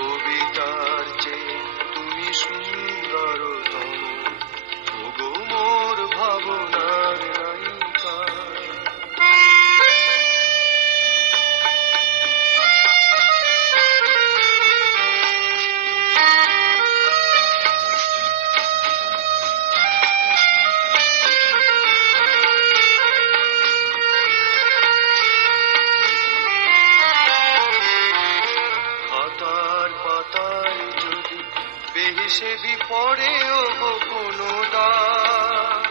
কবিতার চেয়ে তুমি সুন্দরতম, ওগো মোর ভাবনার নায়িকা। খাতার পাতায় যদি বেহিসেবি পড়ে ওগো কোনো দাগ,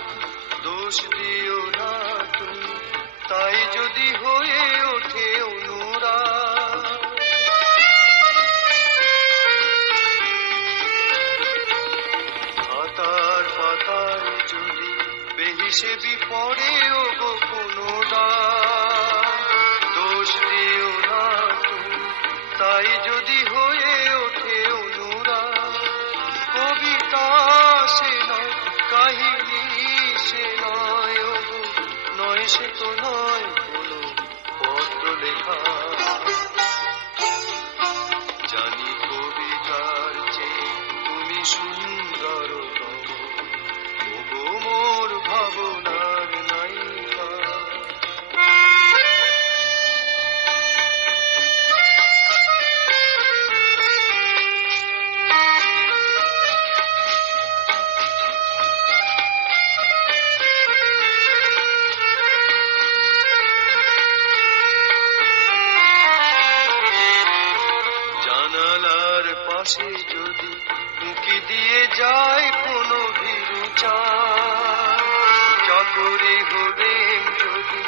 দোষ দিও না তুমি তাই যদি হয়ে ওঠে অনুরাগ। খাতার পাতায় যদি বেহিসেবি পড়ে ওগো কোনো দাগ, দোষ দিও না তুমি তাই যদি হয়ে ওঠে অনুরাগ। কবিতা সে নয়, কাহিনী সে নয়, ওগো নয় সে তো নয় কোনো পত্র লেখা। জানি কবিতার চেয়ে তুমি সুন্দরতম, ওগো মোর ভাবনার নায়িকা। জানালার পাশে যদি উঁকি দিয়ে যায় কোনো ভীরু চাঁদ, চাকরি হলেন যদি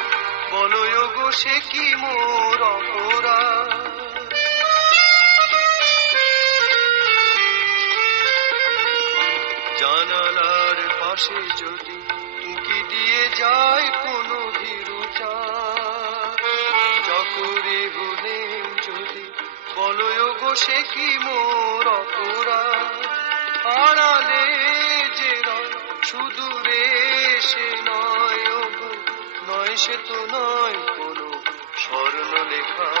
বলো ওগো সে কি মোর অপরাধ। জানালার পাশে যদি উঁকি দিয়ে যায় কোনো ভীরু চাঁদ, চাকরি হলেন যদি বলো ওগো সে কি মোর অপরাধ। আড়ালে যে রয় সুদূরে সে নয়, ওগো নয় সে তো নয় কোনো স্বর্ণলেখা।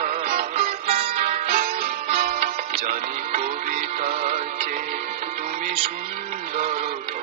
জানি কবিতার চেয়ে তুমি সুন্দরতম,